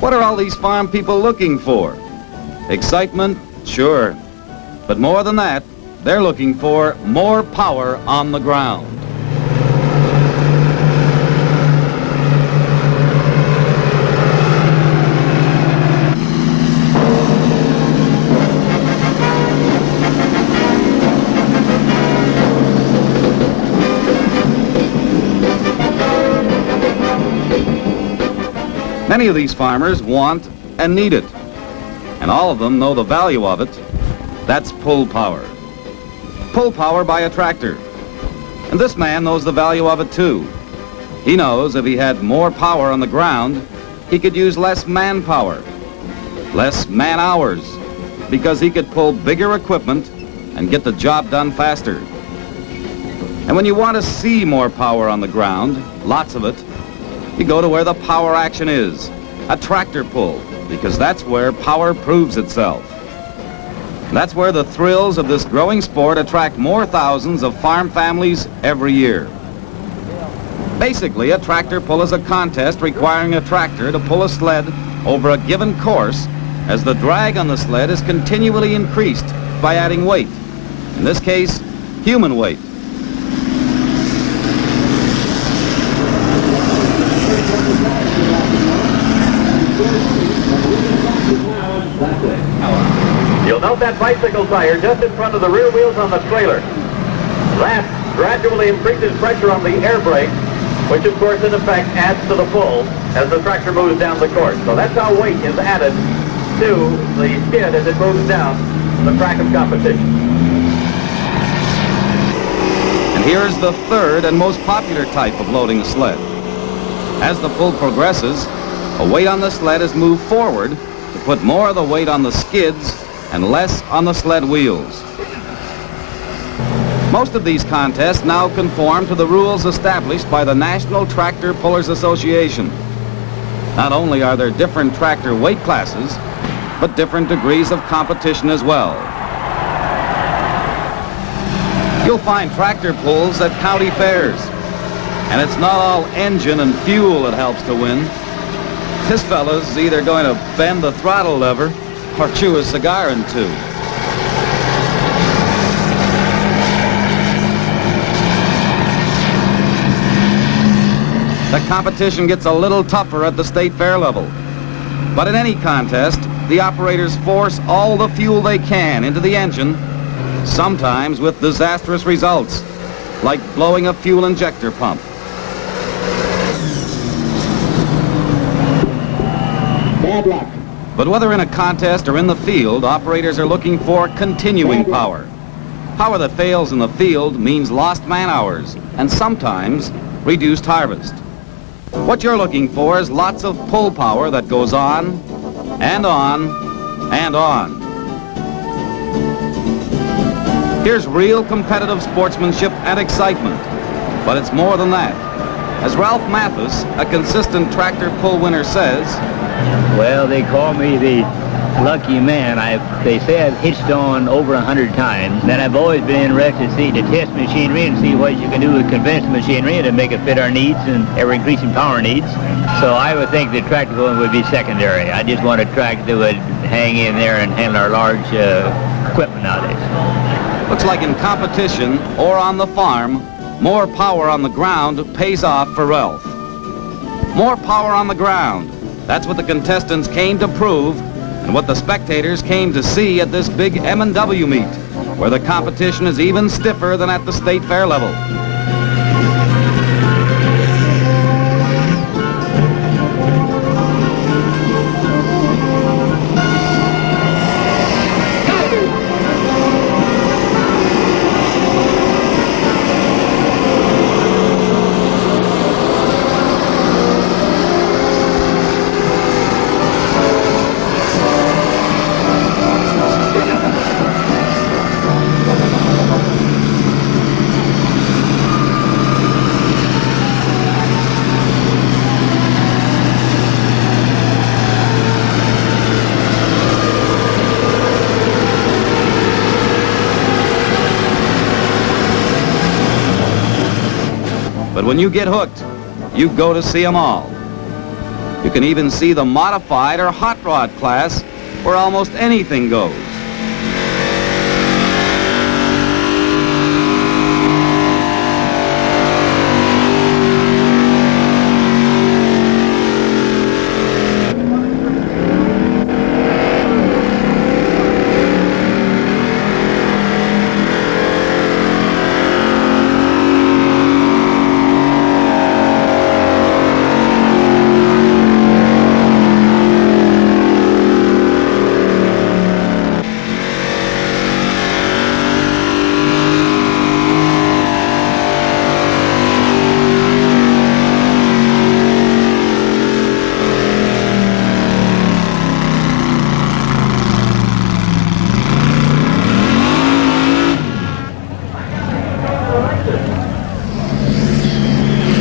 What are all these farm people looking for? Excitement? Sure. But more than that, they're looking for more power on the ground. Many of these farmers want and need it, and all of them know the value of it. That's pull power. Pull power by a tractor. And this man knows the value of it too. He knows if he had more power on the ground, he could use less manpower, less man hours, because he could pull bigger equipment and get the job done faster. And when you want to see more power on the ground, lots of it, you go to where the power action is, a tractor pull, because that's where power proves itself. That's where the thrills of this growing sport attract more thousands of farm families every year. Basically, a tractor pull is a contest requiring a tractor to pull a sled over a given course as the drag on the sled is continually increased by adding weight. In this case, human weight. You'll note that bicycle tire just in front of the rear wheels on the trailer. That gradually increases pressure on the air brake, which of course in effect adds to the pull as the tractor moves down the course. So that's how weight is added to the skid as it moves down the track of competition. And here's the third and most popular type of loading a sled. As the pull progresses, a weight on the sled is moved forward to put more of the weight on the skids and less on the sled wheels. Most of these contests now conform to the rules established by the National Tractor Pullers Association. Not only are there different tractor weight classes, but different degrees of competition as well. You'll find tractor pulls at county fairs, and it's not all engine and fuel that helps to win. This fella's either going to bend the throttle lever or chew a cigar in two. The competition gets a little tougher at the state fair level. But in any contest, the operators force all the fuel they can into the engine, sometimes with disastrous results, like blowing a fuel injector pump. Bad luck. But whether in a contest or in the field, operators are looking for continuing power. Power that fails in the field means lost man hours and sometimes reduced harvest. What you're looking for is lots of pull power that goes on and on and on. Here's real competitive sportsmanship and excitement, but it's more than that. As Ralph Mathis, a consistent tractor pull winner, says, well, they call me the lucky man. They say I've hitched on over 100 times. Then I've always been interested to test machinery and see what you can do with conventional machinery to make it fit our needs and ever-increasing power needs. So I would think the tractor pulling would be secondary. I just want a tractor that would hang in there and handle our large equipment nowadays. Looks like in competition or on the farm, more power on the ground pays off for Ralph. More power on the ground. That's what the contestants came to prove and what the spectators came to see at this big M&W meet, where the competition is even stiffer than at the state fair level. But when you get hooked, you go to see them all. You can even see the modified or hot rod class where almost anything goes.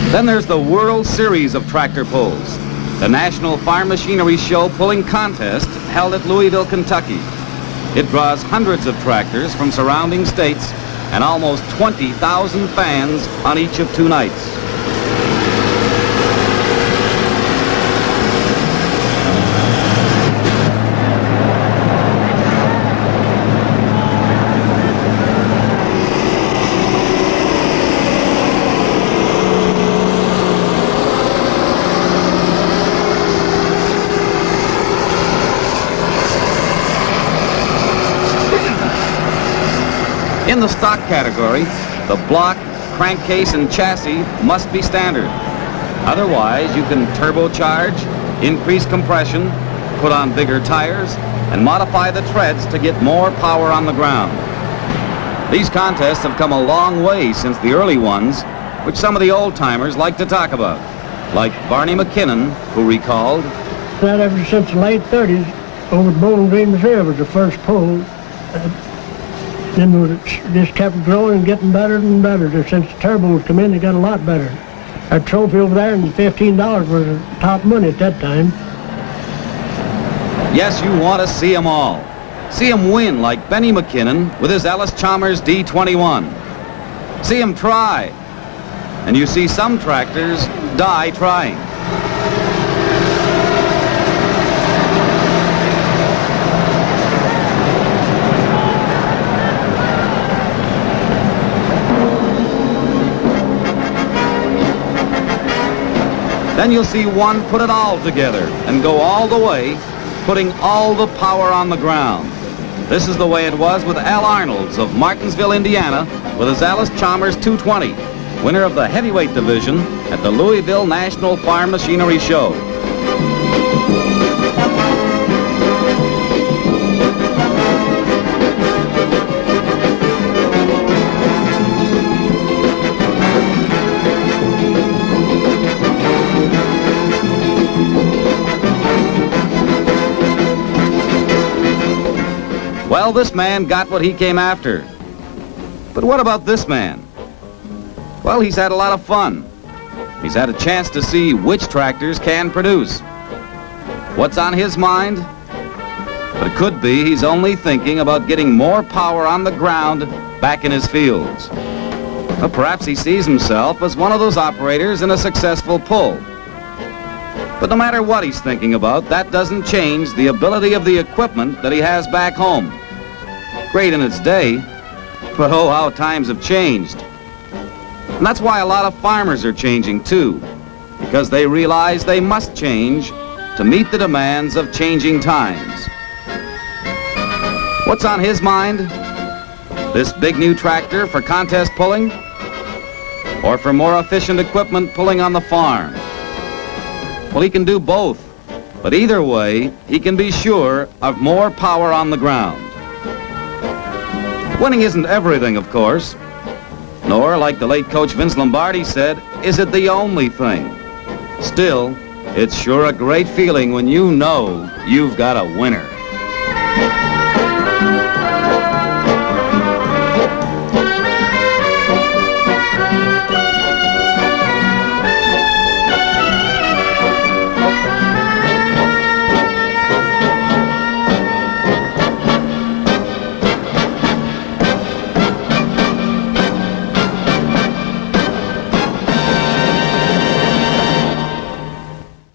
Then there's the World Series of tractor pulls, the National Farm Machinery Show pulling contest held at Louisville, Kentucky. It draws hundreds of tractors from surrounding states and almost 20,000 fans on each of 2 nights. In the stock category, the block, crankcase, and chassis must be standard. Otherwise, you can turbocharge, increase compression, put on bigger tires, and modify the treads to get more power on the ground. These contests have come a long way since the early ones, which some of the old-timers like to talk about, like Barney McKinnon, who recalled, "That ever since the late 30s, over at Bowling Green, Missouri was the first pull. Then it just kept growing and getting better and better. Since the turbos come in, it got a lot better. Our trophy over there, and $15 was the top money at that time." Yes, you want to see them all. See them win like Benny McKinnon with his Allis Chalmers D21. See them try. And you see some tractors die trying. Then you'll see one put it all together and go all the way, putting all the power on the ground. This is the way it was with Al Arnold's of Martinsville, Indiana, with his Allis Chalmers 220, winner of the heavyweight division at the Louisville National Farm Machinery Show. Well, this man got what he came after. But what about this man? Well, he's had a lot of fun. He's had a chance to see which tractors can produce. What's on his mind? But it could be he's only thinking about getting more power on the ground back in his fields. Or perhaps he sees himself as one of those operators in a successful pull. But no matter what he's thinking about, that doesn't change the ability of the equipment that he has back home. Great in its day, but oh, how times have changed. And that's why a lot of farmers are changing too, because they realize they must change to meet the demands of changing times. What's on his mind? This big new tractor for contest pulling? Or for more efficient equipment pulling on the farm? Well, he can do both, but either way, he can be sure of more power on the ground. Winning isn't everything, of course, nor, like the late coach Vince Lombardi said, is it the only thing. Still, it's sure a great feeling when you know you've got a winner.